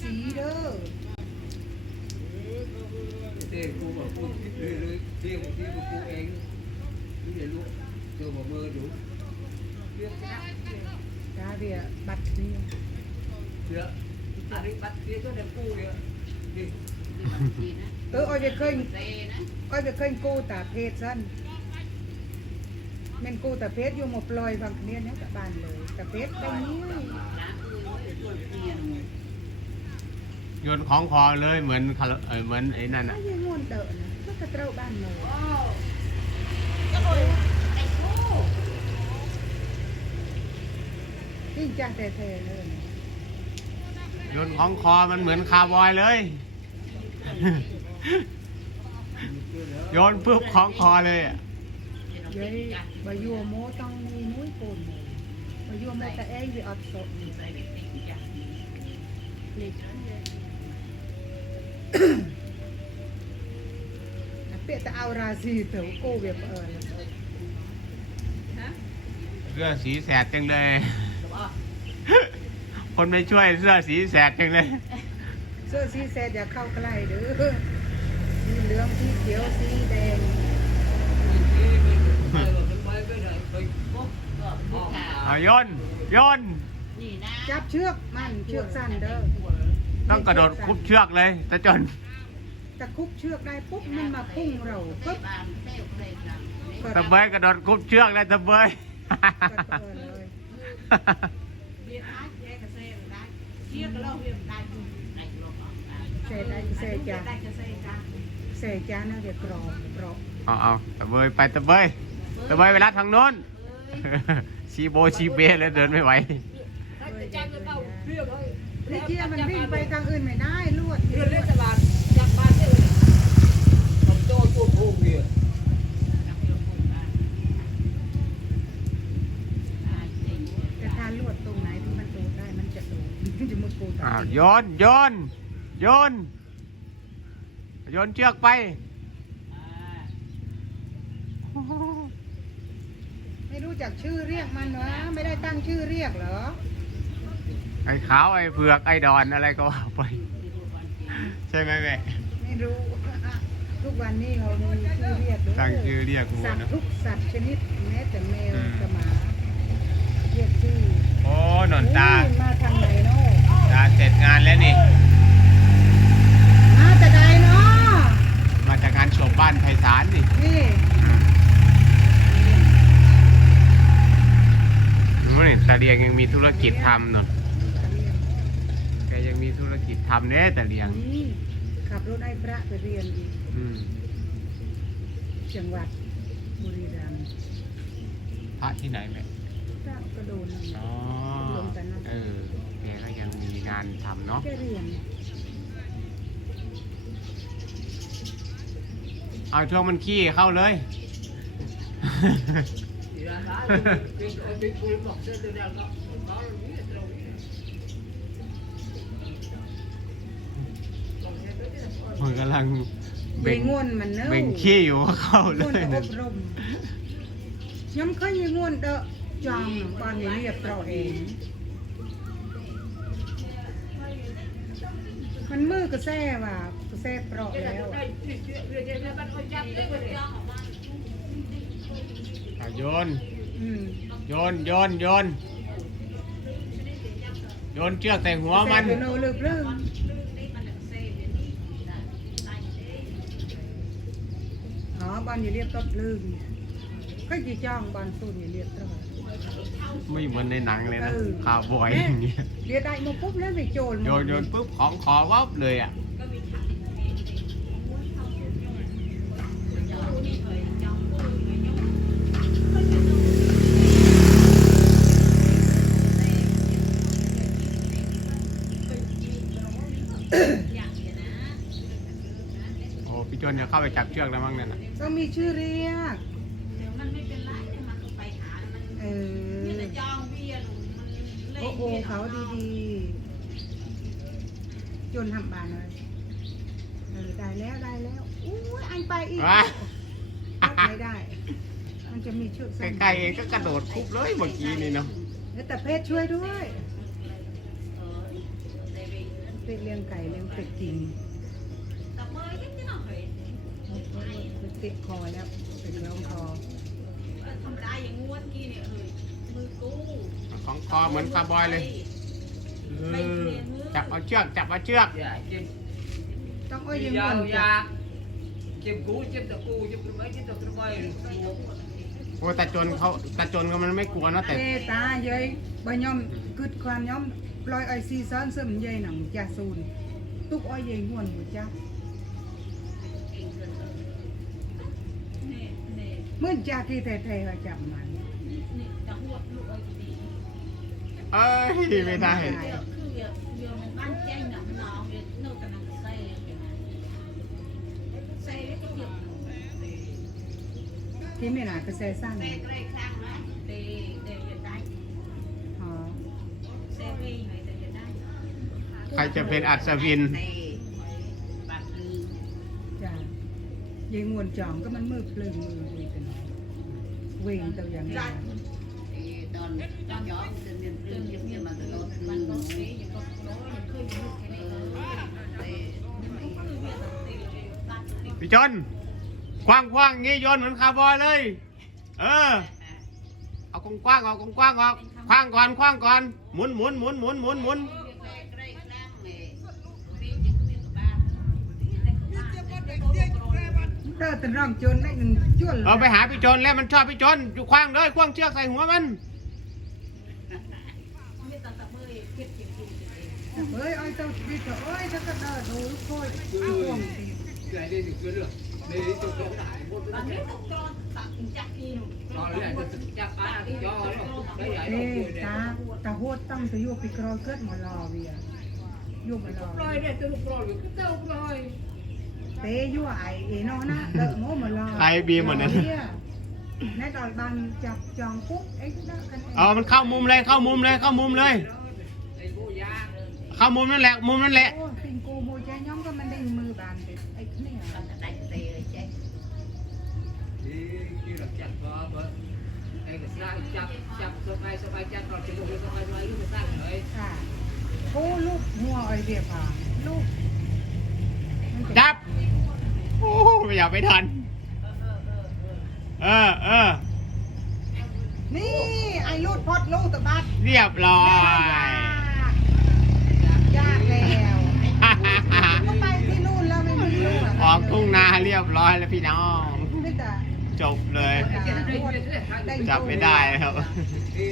สีเด้อเต้กูบอกกูเลยเลยเรียกเรียกกูเองนี่เดี๋ยวลูกเจอบอกมือดูเรียกกาเบียบัตรนี่เสืออันนี้บัตรเรียกก็เด็กกูเนี่ยดิเอออ้อยจะเคยเต้นะอ้อยจะเคยกู้ตาเพชรสั้นแม่นกู้ตาเพชรอยู่หมดปลอยบางเนี้ยเนี่ยกับบ้านเลยตาเพชรไปนี้ โยนของคอเลยเหมือนคาราเออเหมือนไอ้นั่นไอ้อะ ยังงวนเตอะนะก็กระเต้าบ้านเลยโอ้ก็โดยไอ้คู่ยิ่งจ้าแต่แท้เลยโยนของคอมันเหมือนคาร์บอยเลย โยนปุ๊บของคอเลยอะเย้ยบายัวโมต้องมีนุ้ยปนบายัวโมแต่เอ้ยวิอัดสดนี่ใส่เด็กๆจ้ะนี่ฉัน เลยเปียแต่เอาราศีเถอะกู้เบียบเออฮะเสื้อสีแสดจังเลยบอกคนไม่ช่วยเสื้อสีแสดจังเลย เสื้อสีแสดอย่าเข้าใกล้เด้อสีเหลืองสีเขียวสีแดงไปแบบไปก็ได้ไปปุ๊บก็พูดข่าวเอาโยนโยนนี่นะจับเชือกมันเชือกสั้นเด้อ ต้องกระโดดคุบเชือกเลยตะจนตะคุบเชือกได้ปุ๊บมันมาพุ่งเราปุ๊บบ้านเต้วเลยนะตะเบยกระโดดคุบเชือกเลยตะเบยก็เปิดเลยเบียร์ท้ายแยกกระเซ็นได้เชี่ยก็เล่าเบียร์ได้ดูไอ้ลมออกได้เสได้เสจ้าได้กระเซ็นจ้าเสจ้าน่าจะกรอบกรอบเอาเอาตะเบยไปตะเบยตะเบยไปรัดทางโน้นชีโบชีเบเลยเดินไม่ไหว นี่เจียมันวิ่งไปทางอื่นไม่ได้ลวดเรื่องเล่นตลาดจากบ้านเนี่ยทำโจ้ตัวพูกเนี่ยแต่ถ้าลวดตรงไหนที่มันโดดได้มันจะโดดมันจะมุดปูตาอ้าวโยนโยนโยนโยนเชือกไปไม่รู้จักชื่อเรียกมันวะไม่ได้ตั้งชื่อเรียกเหรอ ไอ้ขาวไอ้เผือกไอ้ดอนอะไรก็ว่าไป ใช่ไหมแม่ไม่รู้ ทุกวันนี้เรามีชื่อเรียกด้วยตั้งชื่อเรียกงูสัตว์นะทุกสัตว์ชนิดแม้แต่แมวอืมกับหมาเรียกชื่อโอ้หนอนตาโอ้ยมาทางไหนเนาะตาเสร็จงานแล้วนี่ มาแต่ใดเนาะมาจากงานโฉบบ้านไพศาลนี่นี่นู่นนี่ตาเลียงยังมีธุรกิจทำเนาะแกยัง มีธุรกิจทำเนี่ยตาเลียงนี่ขับรถไอ้พระไปเรียนอีกอืมจังหวัดบุรีรัมย์พระที่ไหนแม่พระก็โดนนั่นอ๋อเออแกก็ยังมีงานทำเนาะแกเรียนเอาช่วงมันขี้เข้าเลย กำลังเบ่เบ่งงง่วนมันเนอะเบ่งขี้อยู่ก็เข้าเลง่วนยแต่อบรมย้ำเคยยังง่วนเดอะจองหนังบ้านนี้เรียบเราเองมันมือกระแซ่ว่ะกระแซ่เปราะแล้วอะอะโยนอืมโยนโยนโยนโยนเชือกใส่หัวมันแซ่ไปโนลึกเรื่องอ๋อ บอลอย่าเรียกก็ลืมก็จีจ้องบอลสูนอย่าเรียกตลอดไม่เหมือนในหนังเลยนะเออ คาวบอยอย่างเงี้ยเรียกได้มาปุ๊บแล้วไปโจรโยนโยนปุ๊บของขอวับเลยอะโอ้พี่ จนจะเข้าไปจับเชือกแล้วมั้งนั่นน่ะก็มีชื่อเรียก เดี๋ยวมันไม่เป็นไรเดี๋ยวมันก็ไปหามันเออนี่แต่จองเบียร์หนูมันเล่โอ้นโหเบียร์เขาดีๆ จนทำบานเลยเออได้แล้วได้แล้วอุ้ยอันไปอีกว้ารับไม่ได้ มันจะมีเชือกสั้นใกล้ๆเองก็กระโดดคุบเลยเมื่อกี้นี่เนาะแล้วแต่เพศช่วยด้วยเออเดวิดเป็ดเลี้ยงไก่เลี้ยงเป็ดจริง ติดคอแล้วเป็นร้องคอ thầm đai vậy nguồn kia nè ơi mưa cũ ของคอเหมือนคาร์บอยเลยเออจับเอาเชือกจับเอาเชือกอย่าจิ้มต้องอ้อยยังยาม่วนวยาจิ้มกูจิ้มตะกูจิ้มตะไม้จิ้มตะกระไม้โอ้ตาจนเขาตาจนก็มันไม่กลัวเนอะแต่ เตตาเย้ยบ่ยอมกึดความยอมปล่อยอ้อยซีซ้อนซึมเย้ยหนังจาซูนตุกอ้อยเย้ยม่วนหัวจ้า มื่อจากที่แท้ๆเขาจับมัน nè đã huột lụa gì เอ้ยไม่ได้ giờ cứ giờ giờ mình ban chanh là nó việc nó cần làm xe xe cái việc ที่ไม่น่ากระแสสร้าง xe cái khang á thì để hiện đại อ๋อ xe vi này để hiện đại ใครจะเป็นอัศวิน เย้ยม่วนจองก็มันมือเปลืองมือเว้ยกันเวงตัวอย่างนี้ ra ตอนตอนย้อนจะเรียนเรื่องเยี่ยมมาตลอดมันก็เสียอย่างก็น้อยเคยอยู่แค่นี้เออพี่จนกว้างกว้างๆงี้โยนเหมือนคาร์บอยเลย เออ เอากว้างๆออกกว้างๆออกคว้างก่อนคว้างก่อน หมุนหมุนหมุนหมุนหมุนหมุน เตอตันร่องจนได้หนึ่งจวนเอาไปหาพี่จนแล้วมันชอบพี่จนอยู่คว้างเลยคว้างเชือกใส่หัวมัน เฮ้ยอ้อยเต้าดิเถอะโอ้ยถ้าก็เดินดูโคตรห่วงสิ cái này đi thì cứ được đi tôi có đại một cái này còn lại thì chắc á thì cho nó cái giải เอ้ nó vui ตา này ตาโหดตั้งตัวอยู่ไปกรอยเกิดมารอเวียอยู่ เตอยู่ไอเอเนอนะเดอะโมมารอใครบีมหมดเนี่ยในตอนบันจับจองปุ๊บเอ้ยได้กันเองเอามันเข้ามุมเลยเข้ามุมเลยเข้ามุมเลย đây cô giá เข้ามุมนั่นแหละมุมนั่นแหละโอ้ปิงกูโมใจย้อมก็มันได้มือบานเด็ดไอ้เนี่ย thì kia là chặt vào vợ đây là sai chặt chặt sơ bay sơ bay chặt còn chỉ một sơ bay bay lúc ta rồi ค่ะโอ้ลูกหัวไอเดียผ่าลูก จับ โอ้ไม่อยากไปทัน เออเออ นี่ไอ้ลูดพอดลูกตะบัดเรียบร้อย ยากแล้วก็ไปที่นู่นแล้วไม่มีลูกออกทุ่งนาเรียบร้อยแล้วพี่น้อง ไม่แต่จบเลย Cái này đây, đây, đây, hai จับไม่ได้ครับ thì